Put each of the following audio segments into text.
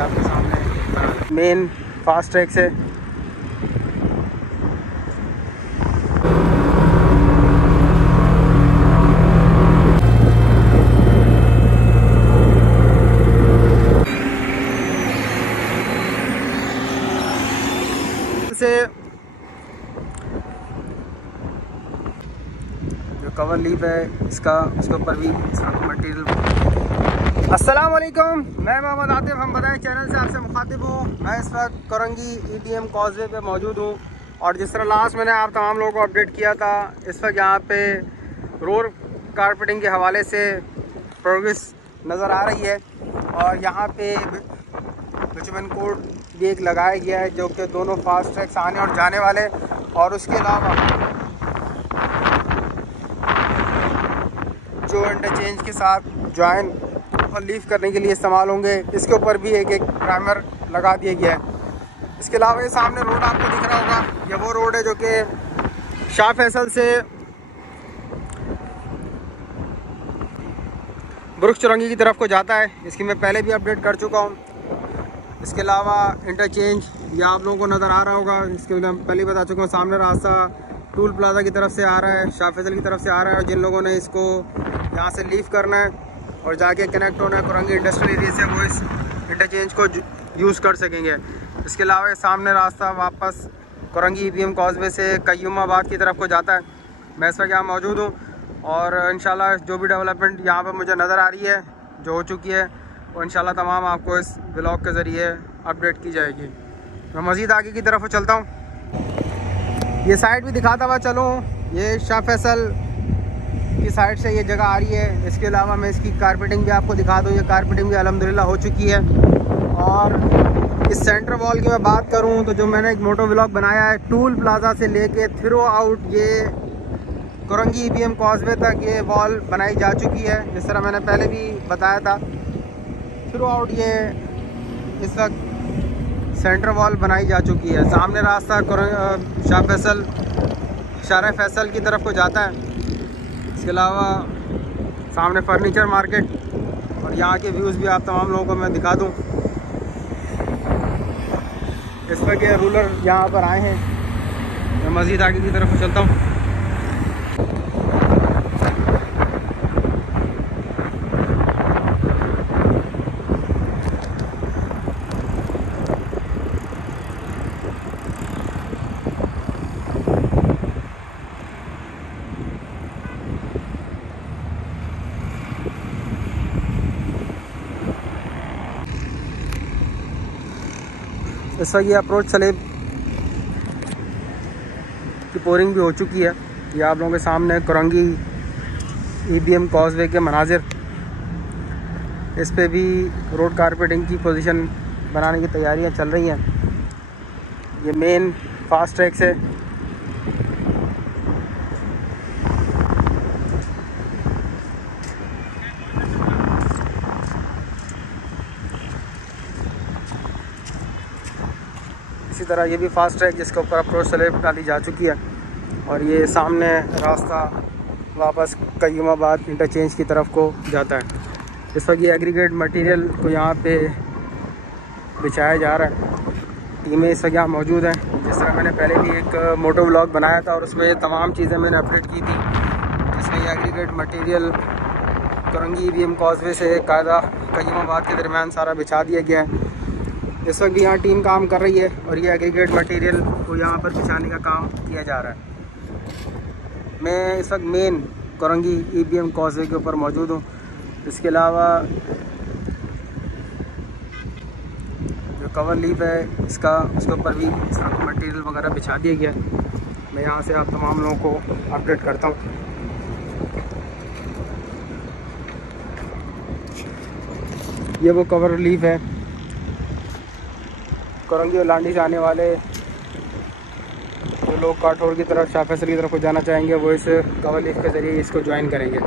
आपके सामने main fast track से जो कवर लीफ है इसका, उसके ऊपर भी मटेरियल। अस्सलाम वालेकुम, मैं मोहम्मद आतिफ, हम बताएं चैनल से आपसे मुखातिब हूँ। मैं इस वक्त करंगी EBM कॉजवे पे मौजूद हूँ और जिस तरह लास्ट मैंने आप तमाम लोगों को अपडेट किया था, इस वक्त यहाँ पे रोड कारपेटिंग के हवाले से प्रोग्रेस नज़र आ रही है और यहाँ पे बिटुमेन कोड भी एक लगाया गया है जो कि दोनों फास्ट ट्रैक्स आने और जाने वाले, और उसके अलावा जो इंटरचेंज के साथ ज्वाइन और लीव करने के लिए इस्तेमाल होंगे, इसके ऊपर भी एक प्राइमर लगा दिया गया है। इसके अलावा ये सामने रोड आपको दिख रहा होगा, ये वो रोड है जो कि शाह फैसल से बुरुख चुरंगी की तरफ को जाता है। इसकी मैं पहले भी अपडेट कर चुका हूँ। इसके अलावा इंटरचेंज ये आप लोगों को नज़र आ रहा होगा, इसके मैं पहले बता चुका हूँ। सामने रास्ता टूल प्लाजा की तरफ से आ रहा है, शाह फैसल की तरफ से आ रहा है, और जिन लोगों ने इसको यहाँ से लीव करना है और जाके कनेक्ट होना है करंगी इंडस्ट्रियल एरिया से, वो इस इंटरचेंज को यूज़ कर सकेंगे। इसके अलावा सामने रास्ता वापस करंगी EBM कॉजवे से कयूमाबाद की तरफ को जाता है। मैं इस वक्त यहाँ मौजूद हूँ और इंशाल्लाह जो भी डेवलपमेंट यहाँ पर मुझे नज़र आ रही है, जो हो चुकी है, वो इंशाल्लाह तमाम आपको इस ब्लॉग के ज़रिए अपडेट की जाएगी। मैं मज़ीद आगे की तरफ चलता हूँ, ये साइड भी दिखाता हुआ चलूँ। ये शाह फैसल की साइड से ये जगह आ रही है। इसके अलावा मैं इसकी कारपेटिंग भी आपको दिखा दूँ। ये कारपेटिंग भी अल्हम्दुलिल्लाह हो चुकी है। और इस सेंटर वॉल की मैं बात करूँ तो जो मैंने एक मोटो व्लॉग बनाया है, टूल प्लाजा से लेके थ्रू आउट ये करंगी EBM कॉजवे तक ये वॉल बनाई जा चुकी है। जिस तरह मैंने पहले भी बताया था, थ्रू आउट ये इस वक्त सेंटर वॉल बनाई जा चुकी है। सामने रास्ता शाह फैसल, शाह फैसल की तरफ को जाता है। इसके अलावा सामने फर्नीचर मार्केट और यहाँ के व्यूज़ भी आप तमाम लोगों को मैं दिखा दूँ। इस वक्त ये रूलर यहाँ पर आए हैं। मैं मज़ीद आगे की तरफ चलता हूँ। इस वक्त ये अप्रोच स्लैब की पोरिंग भी हो चुकी है। ये आप लोगों के सामने करंगी EBM कॉजवे के मनाजिर। इस पे भी रोड कारपेटिंग की पोजीशन बनाने की तैयारियां चल रही हैं। ये मेन फास्ट ट्रैक से इसी तरह ये भी फास्ट ट्रैक जिसके ऊपर अप्रोच स्लैब डाली जा चुकी है। और ये सामने रास्ता वापस कयूमाबाद इंटरचेंज की तरफ को जाता है। इस वक्त ये एग्रीगेट मटेरियल को यहाँ पे बिछाया जा रहा है। टीमें इस वक्त यहाँ मौजूद हैं। जिस तरह मैंने पहले भी एक मोटो व्लॉग बनाया था और उसमें ये तमाम चीज़ें मैंने अपडेट की थी, जिसमें ये aggregate material Korangi EBM causeway से कायदा कयूमाबाद के दरमियान सारा बिछा दिया गया है। इस वक्त भी यहाँ टीम काम कर रही है और ये एग्रीगेट मटेरियल को यहाँ पर बिछाने का काम किया जा रहा है। मैं इस वक्त मेन करंगी EBM कॉजवे के ऊपर मौजूद हूँ। इसके अलावा जो कवर लीफ है इसका, उसके ऊपर भी इस तरह का मटेरियल वगैरह बिछा दिया गया है। मैं यहाँ से आप तमाम लोगों को अपडेट करता हूँ। ये वो कवर लीफ है। करंगी और लांडी से आने वाले जो लोग काठौर की तरफ, शाह फैसल की तरफ को जाना चाहेंगे, वो इस कवर लीफ के ज़रिए इसको ज्वाइन करेंगे।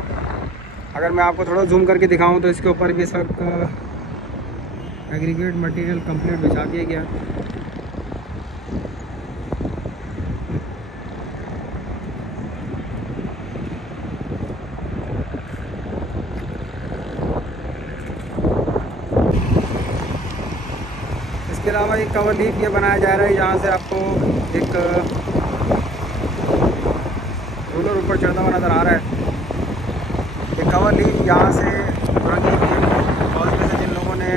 अगर मैं आपको थोड़ा जूम करके दिखाऊं तो इसके ऊपर भी इस वक्त एग्रीगेट मटेरियल कंप्लीट बिछा दिया गया। इसके अलावा एक कवर लीफ ये बनाया जा रहा है, यहाँ से आपको एक रोलर ऊपर चढ़ता हुआ नज़र आ रहा है। ये कवर लीफ यहाँ से पुरानी कॉलेज से जिन लोगों ने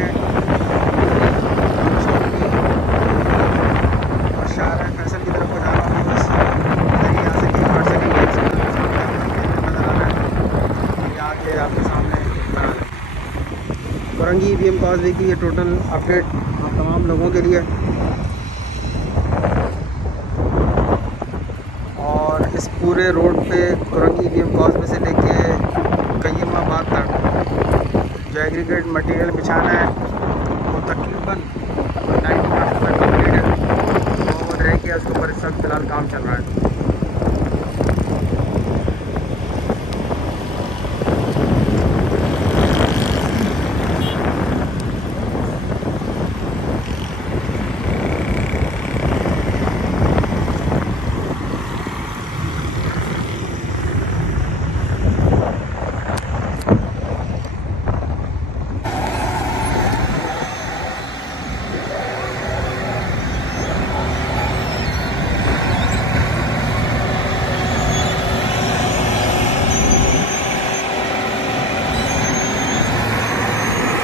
और शाहरा फैसल की तरफ को जाना हो बस यहाँ से लीफ काट सकेंगे। नज़र आ रहा है यहाँ के आपके सामने बना लें कुरंगी BM कॉजवे की ये टोटल अपडेट तमाम लोगों के लिए। और इस पूरे रोड पे कुरंगी BM कॉजवे से लेके कय्यमाबाद तक जो एग्रीगेट मटेरियल बिछाना है वो तकरीबन 90% कंप्लीट है और रह गया उसके ऊपर इस वक्त फ़िलहाल काम चल रहा है।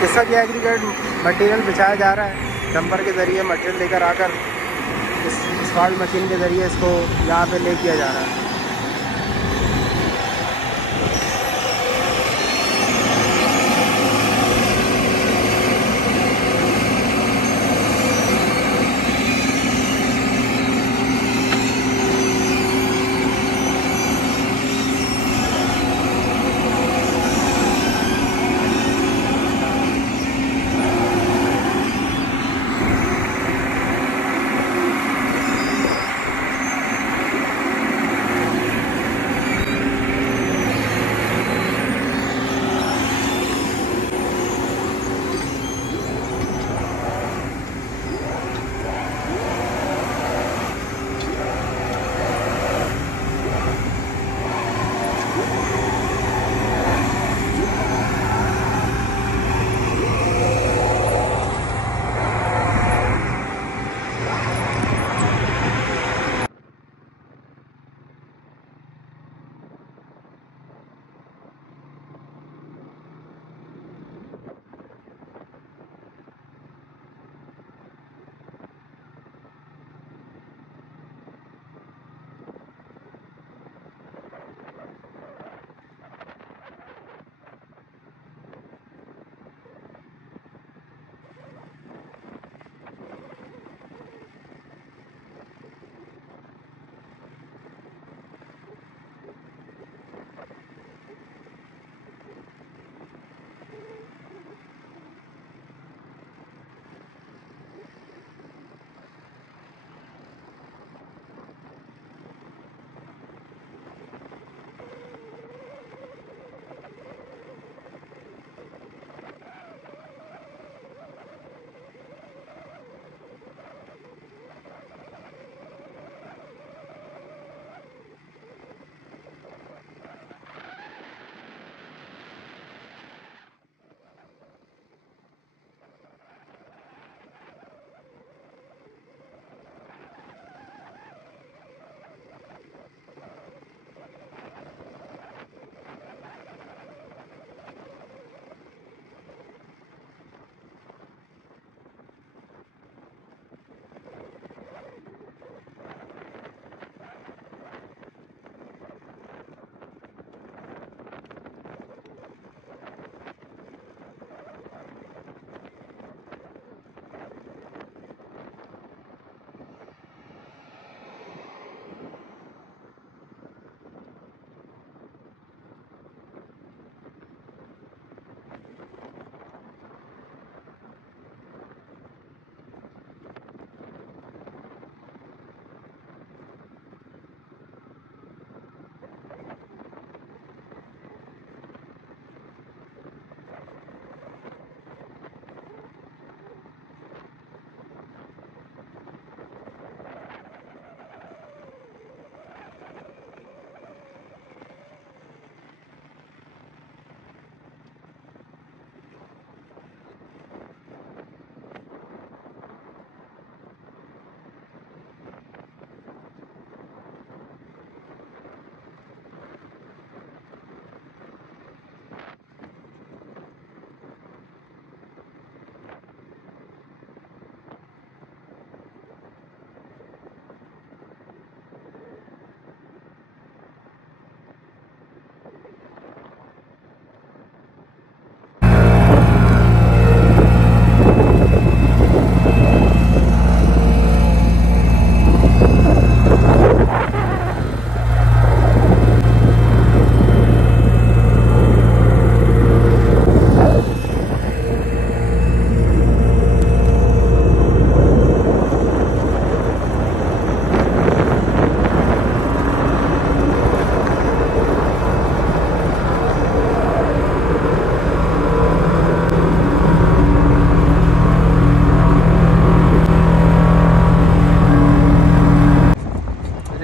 इस वक्त ये एग्रीगेट मटेरियल बिछाया जा रहा है, डंपर के ज़रिए मटेरियल लेकर आकर इस स्पार्ट मशीन के ज़रिए इसको यहाँ पे ले किया जा रहा है।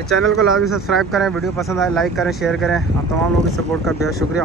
चैनल को लाजमी सब्सक्राइब करें, वीडियो पसंद आए लाइक करें, शेयर करें। आप तमाम लोगों की सपोर्ट का बेहद शुक्रिया।